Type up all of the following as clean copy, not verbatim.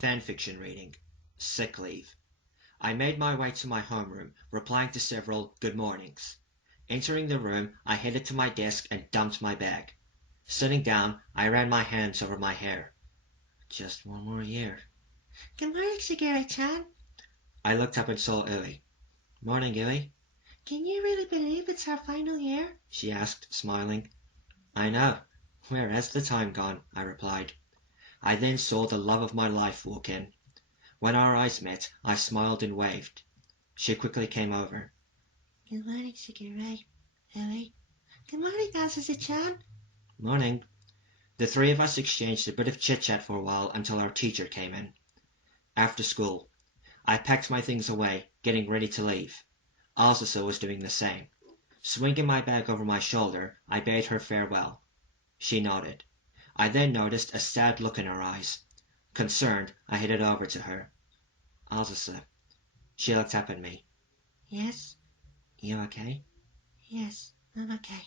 Fanfiction Reading. Sick leave. I made my way to my homeroom, replying to several good mornings. Entering the room, I headed to my desk and dumped my bag. Sitting down, I ran my hands over my hair. Just one more year. Good morning, Shigeru-chan. I looked up and saw Ui. Morning, Ui. Can you really believe it's our final year? She asked, smiling. I know. Where has the time gone? I replied. I then saw the love of my life walk in. When our eyes met, I smiled and waved. She quickly came over. Good morning, Shigeru. Ui. Good morning, Azusa-chan. Morning. The three of us exchanged a bit of chit-chat for a while until our teacher came in. After school, I packed my things away, getting ready to leave. Azusa was doing the same. Swinging my bag over my shoulder, I bade her farewell. She nodded. I then noticed a sad look in her eyes. Concerned, I headed over to her. Azusa. She looked up at me. Yes? You okay? Yes, I'm okay.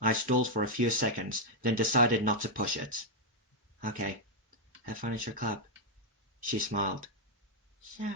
I stalled for a few seconds, then decided not to push it. Okay. Have fun at your club. She smiled. Sure.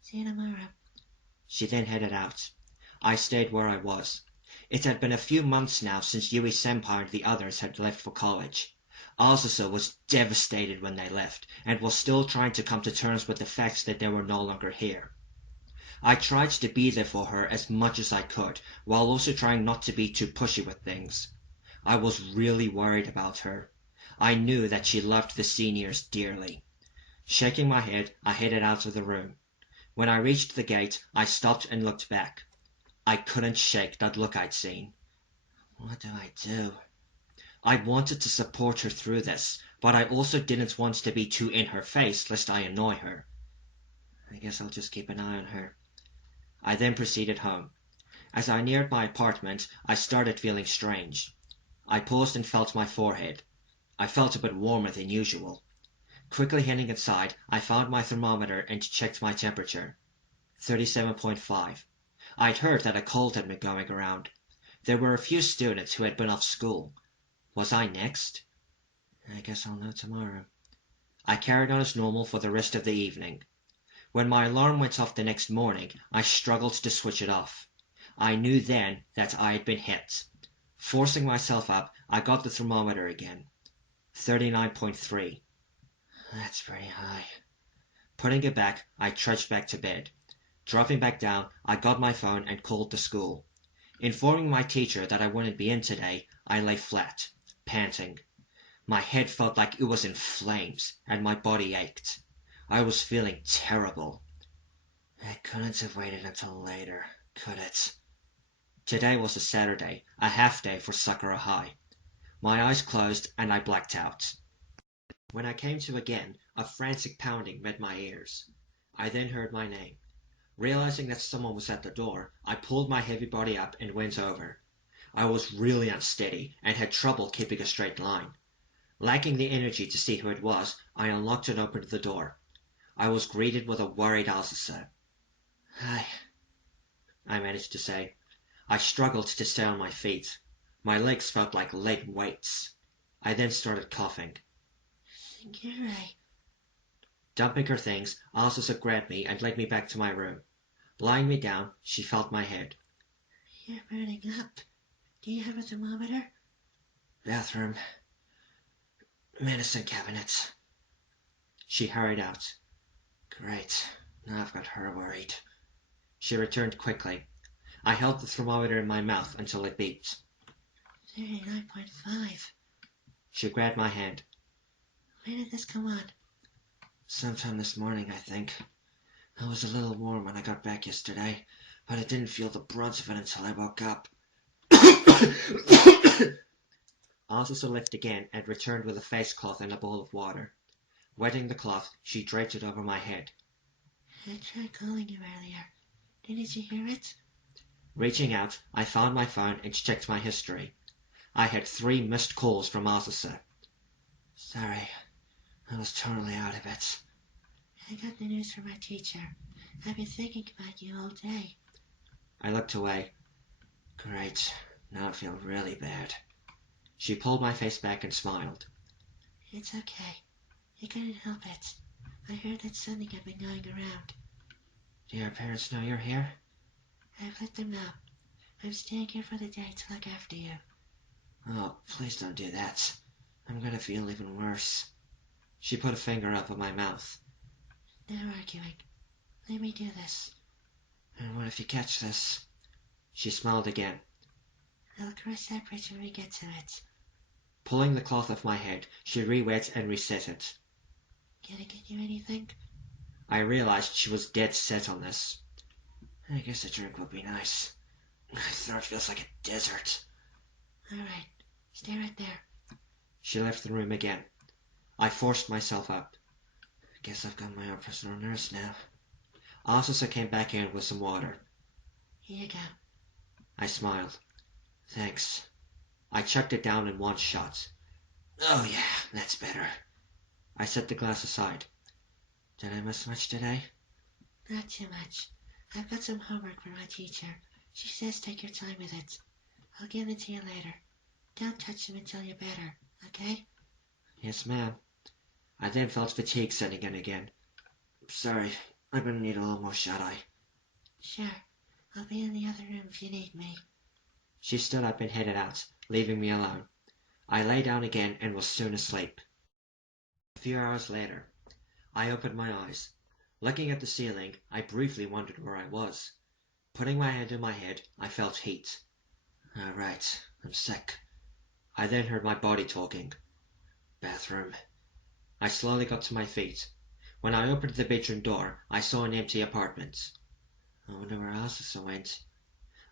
See you tomorrow. She then headed out. I stayed where I was. It had been a few months now since Yui Senpai and the others had left for college. Azusa was devastated when they left, and was still trying to come to terms with the fact that they were no longer here. I tried to be there for her as much as I could, while also trying not to be too pushy with things. I was really worried about her. I knew that she loved the seniors dearly. Shaking my head, I headed out of the room. When I reached the gate, I stopped and looked back. I couldn't shake that look I'd seen. What do I do? I wanted to support her through this, but I also didn't want to be too in her face lest I annoy her. I guess I'll just keep an eye on her. I then proceeded home. As I neared my apartment, I started feeling strange. I paused and felt my forehead. I felt a bit warmer than usual. Quickly heading inside, I found my thermometer and checked my temperature. 37.5. I'd heard that a cold had been going around. There were a few students who had been off school. Was I next? I guess I'll know tomorrow. I carried on as normal for the rest of the evening. When my alarm went off the next morning, I struggled to switch it off. I knew then that I had been hit. Forcing myself up, I got the thermometer again. 39.3. That's pretty high. Putting it back, I trudged back to bed. Dropping back down, I got my phone and called the school. Informing my teacher that I wouldn't be in today, I lay flat, panting. My head felt like it was in flames, and my body ached. I was feeling terrible. It couldn't have waited until later, could it? Today was a Saturday, a half day for Sakura High. My eyes closed and I blacked out. When I came to again, a frantic pounding met my ears. I then heard my name. Realizing that someone was at the door, I pulled my heavy body up and went over. I was really unsteady and had trouble keeping a straight line. Lacking the energy to see who it was, I unlocked and opened the door. I was greeted with a worried Azusa. Hi, I managed to say. I struggled to stay on my feet. My legs felt like lead weights. I then started coughing. Shigeru. Dumping her things, Azusa grabbed me and led me back to my room. Lying me down, she felt my head. You're burning up. Do you have a thermometer? Bathroom. Medicine cabinet. She hurried out. Great. Now I've got her worried. She returned quickly. I held the thermometer in my mouth until it beeped. 39.5. She grabbed my hand. When did this come on? Sometime this morning, I think. I was a little warm when I got back yesterday, but I didn't feel the brunt of it until I woke up. Azusa left again and returned with a face cloth and a bowl of water. Wetting the cloth, she draped it over my head. I tried calling you earlier. Didn't you hear it? Reaching out, I found my phone and checked my history. I had 3 missed calls from Azusa. Sorry, I was totally out of it. I got the news from my teacher. I've been thinking about you all day. I looked away. Great, now I feel really bad. She pulled my face back and smiled. It's okay. You couldn't help it. I heard that something had been going around. Do your parents know you're here? I've let them know. I'm staying here for the day to look after you. Oh, please don't do that. I'm gonna feel even worse. She put a finger up at my mouth. No arguing. Let me do this. And what if you catch this? She smiled again. I'll cross that bridge when we get to it. Pulling the cloth off my head, she re-wet and reset it. Can I get you anything? I realized she was dead set on this. I guess a drink would be nice. My throat feels like a desert. Alright, stay right there. She left the room again. I forced myself up. Guess I've got my own personal nurse now. Officer came back in with some water. Here you go. I smiled. Thanks. I chucked it down in one shot. Oh yeah, that's better. I set the glass aside. Did I miss much today? Not too much. I've got some homework for my teacher. She says take your time with it. I'll give it to you later. Don't touch them until you're better, okay? Yes, ma'am. I then felt fatigue setting in again. Sorry, I'm gonna need a little more shut-eye. Sure. I'll be in the other room if you need me. She stood up and headed out, leaving me alone. I lay down again and was soon asleep. A few hours later, I opened my eyes. Looking at the ceiling, I briefly wondered where I was. Putting my hand in my head, I felt heat. Right, I'm sick. I then heard my body talking. Bathroom. I slowly got to my feet. When I opened the bedroom door, I saw an empty apartment. I wonder where Asusa went.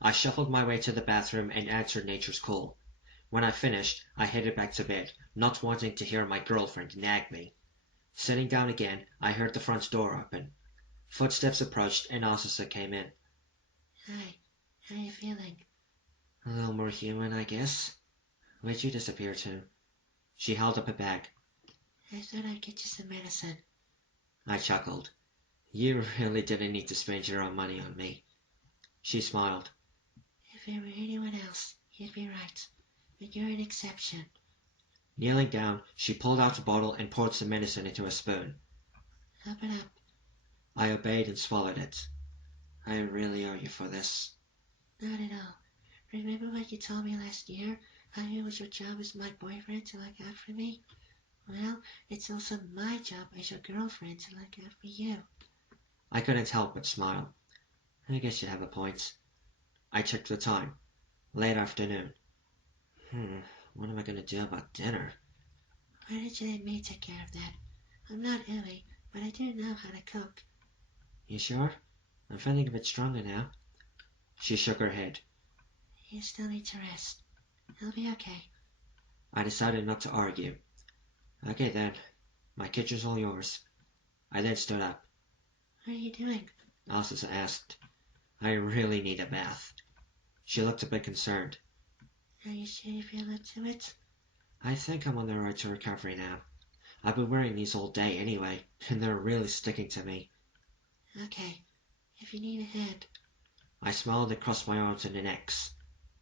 I shuffled my way to the bathroom and answered nature's call. When I finished, I headed back to bed, not wanting to hear my girlfriend nag me. Sitting down again, I heard the front door open. Footsteps approached and Asusa came in. Hi. How you feeling? A little more human, I guess. Where'd you disappear to? She held up a bag. I thought I'd get you some medicine. I chuckled. You really didn't need to spend your own money on me. She smiled. If it were anyone else, you'd be right. But you're an exception. Kneeling down, she pulled out a bottle and poured some medicine into a spoon. Open up. I obeyed and swallowed it. I really owe you for this. Not at all. Remember what you told me last year? How it was your job as my boyfriend to look out for me? Well, it's also my job as your girlfriend to look out for you. I couldn't help but smile. I guess you have a point. I checked the time. Late afternoon. What am I going to do about dinner? Why don't you let me take care of that? I'm not Illy, but I do know how to cook. You sure? I'm feeling a bit stronger now. She shook her head. You still need to rest. You'll be okay. I decided not to argue. Okay then. My kitchen's all yours. I then stood up. What are you doing? Asusa asked. I really need a bath. She looked a bit concerned. Are you sure you feel up to it? I think I'm on the road to recovery now. I've been wearing these all day anyway, and they're really sticking to me. Okay. If you need a hand. I smiled and crossed my arms in an X.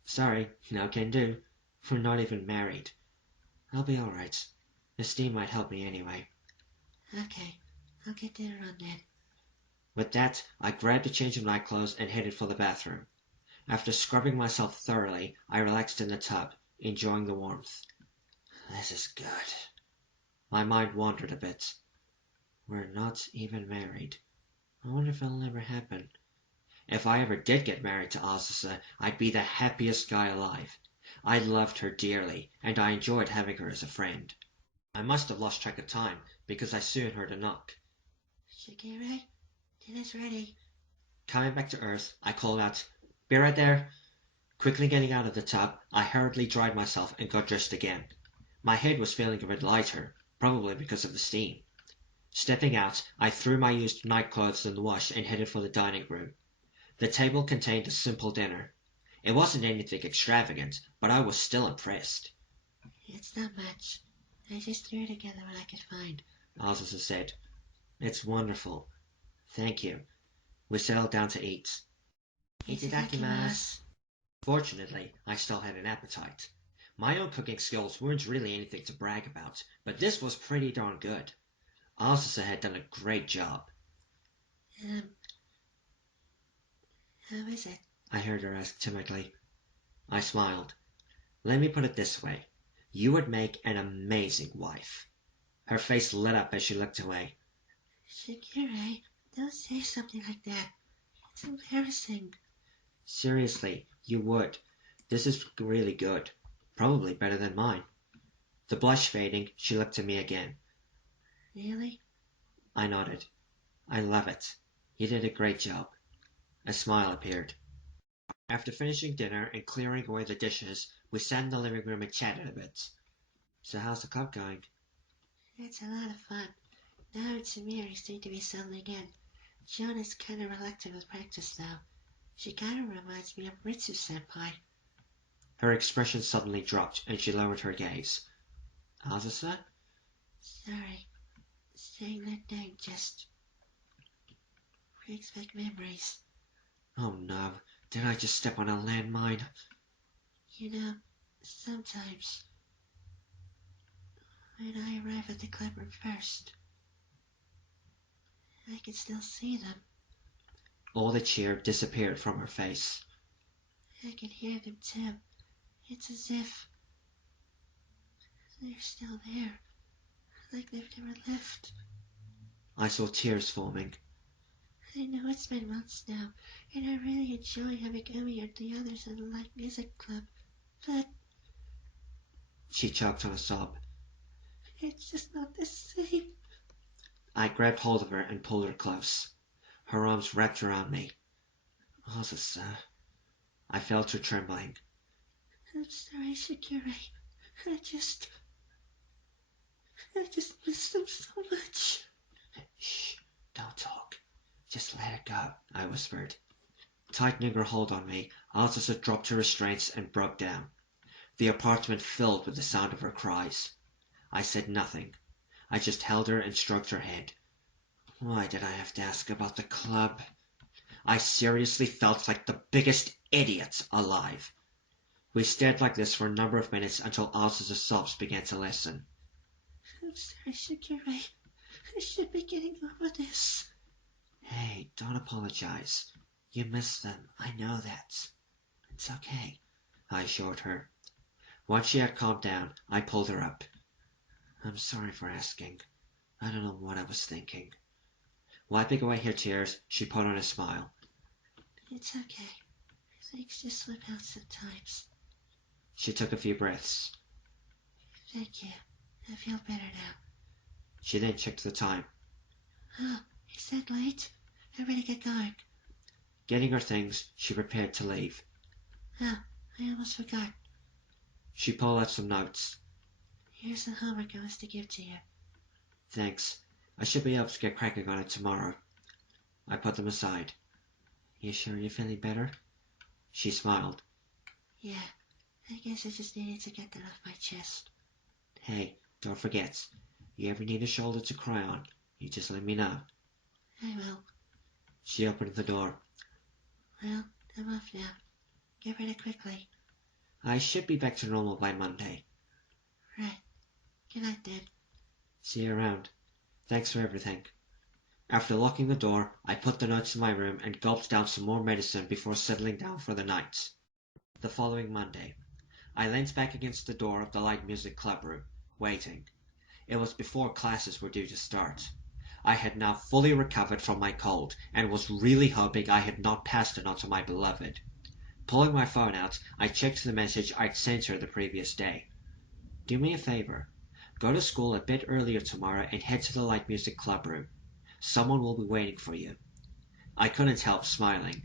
Sorry, no can do. We're not even married. I'll be alright. The steam might help me anyway. Okay. I'll get dinner on then. With that, I grabbed a change of nightclothes and headed for the bathroom. After scrubbing myself thoroughly, I relaxed in the tub, enjoying the warmth. This is good. My mind wandered a bit. We're not even married. I wonder if it'll ever happen. If I ever did get married to Asusa, I'd be the happiest guy alive. I loved her dearly, and I enjoyed having her as a friend. I must have lost track of time, because I soon heard a knock. Shakira, dinner's ready. Coming back to earth, I called out, "Be right there!" Quickly getting out of the tub, I hurriedly dried myself and got dressed again. My head was feeling a bit lighter, probably because of the steam. Stepping out, I threw my used nightclothes in the wash and headed for the dining room. The table contained a simple dinner. It wasn't anything extravagant, but I was still impressed. It's not much. I just threw together what I could find. Asusa said. It's wonderful. Thank you. We settled down to eat. Itadakimasu. Fortunately, I still had an appetite. My own cooking skills weren't really anything to brag about, but this was pretty darn good. Alcissa had done a great job. Um, how is it? I heard her ask timidly. I smiled. Let me put it this way. You would make an amazing wife. Her face lit up as she looked away. Shakira, don't say something like that. It's embarrassing. Seriously, you would. This is really good. Probably better than mine. The blush fading, she looked at me again. Really? I nodded. I love it. You did a great job. A smile appeared. After finishing dinner and clearing away the dishes, we sat in the living room and chatted a bit. So how's the club going? It's a lot of fun. Now it's Amiri seem to be settling in. Joan is kinda reluctant with practice though. She kinda reminds me of Ritsu senpai. Her expression suddenly dropped, and she lowered her gaze. Azusa? Sorry, saying that name just brings back memories. Oh no, did I just step on a landmine? You know, sometimes when I arrive at the clubroom first, I can still see them. All the cheer disappeared from her face. I can hear them too. It's as if they're still there, like they've never left. I saw tears forming. I know it's been months now, and I really enjoy having Emmy and the others in the light music club, but She choked on a sob. it's just not the same. I grabbed hold of her and pulled her close. Her arms wrapped around me. Azusa. I felt her trembling. I'm sorry, Shakira. I just miss them so much. Shh, don't talk. Just let it go, I whispered. Tightening her hold on me, Azusa dropped her restraints and broke down. The apartment filled with the sound of her cries. I said nothing. I just held her and stroked her head. Why did I have to ask about the club? I seriously felt like the biggest idiot alive. We stared like this for a number of minutes until Azusa's sobs began to lessen. I'm sorry, Shakira. I should be getting over this. Hey, don't apologize. You miss them, I know that. It's okay, I assured her. Once she had calmed down, I pulled her up. I'm sorry for asking. I don't know what I was thinking. Wiping away her tears, she put on a smile. It's okay. Things just slip out sometimes. She took a few breaths. Thank you. I feel better now. She then checked the time. Oh, is that late? I better get going. Getting her things, she prepared to leave. Oh, I almost forgot. She pulled out some notes. Here's the homework I was to give to you. Thanks. I should be able to get cracking on it tomorrow. I put them aside. You sure you're feeling better? She smiled. Yeah, I guess I just needed to get that off my chest. Hey, don't forget. You ever need a shoulder to cry on, you just let me know. I will. She opened the door. Well, I'm off now. Get ready quickly. I should be back to normal by Monday. Right. Good night, then. See you around. Thanks for everything. After locking the door, I put the notes in my room and gulped down some more medicine before settling down for the night. The following Monday, I leant back against the door of the light music club room, waiting. It was before classes were due to start. I had now fully recovered from my cold, and was really hoping I had not passed it on to my beloved. Pulling my phone out, I checked the message I'd sent her the previous day. Do me a favor. Go to school a bit earlier tomorrow and head to the light music club room. Someone will be waiting for you. I couldn't help smiling.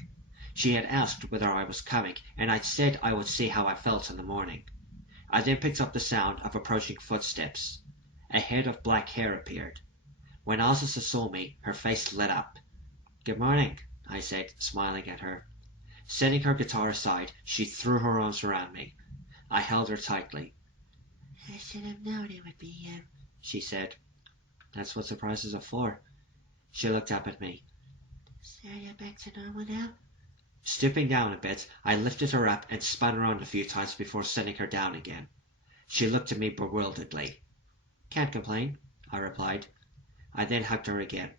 She had asked whether I was coming, and I'd said I would see how I felt in the morning. I then picked up the sound of approaching footsteps. A head of black hair appeared. When Azusa saw me, her face lit up. Good morning, I said, smiling at her. Setting her guitar aside, she threw her arms around me. I held her tightly. I should have known it would be you, She said. That's what surprises are for. She looked up at me. So you're back to normal now? Stooping down a bit, I lifted her up and spun around a few times before setting her down again. She looked at me bewilderedly. Can't complain, I replied. I then hugged her again.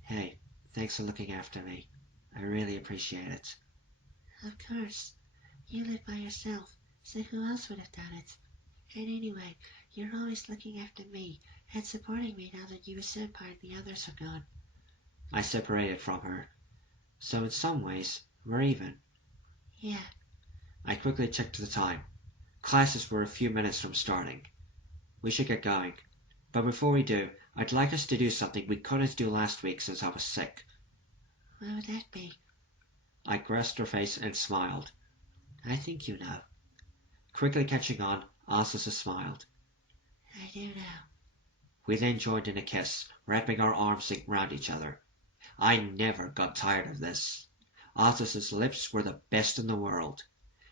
Hey, thanks for looking after me. I really appreciate it. Of course. You live by yourself, so who else would have done it? And anyway, you're always looking after me and supporting me now that you usurp part the others are gone. I separated from her. So in some ways, we're even. Yeah. I quickly checked the time. Classes were a few minutes from starting. We should get going. But before we do, I'd like us to do something we couldn't do last week since I was sick. What would that be? I caressed her face and smiled. I think you know. Quickly catching on, Asa smiled. I do know. We then joined in a kiss, wrapping our arms around each other. I never got tired of this. Asa's lips were the best in the world.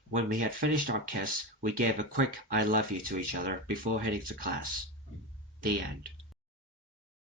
When we had finished our kiss, we gave a quick I love you to each other before heading to class. The end.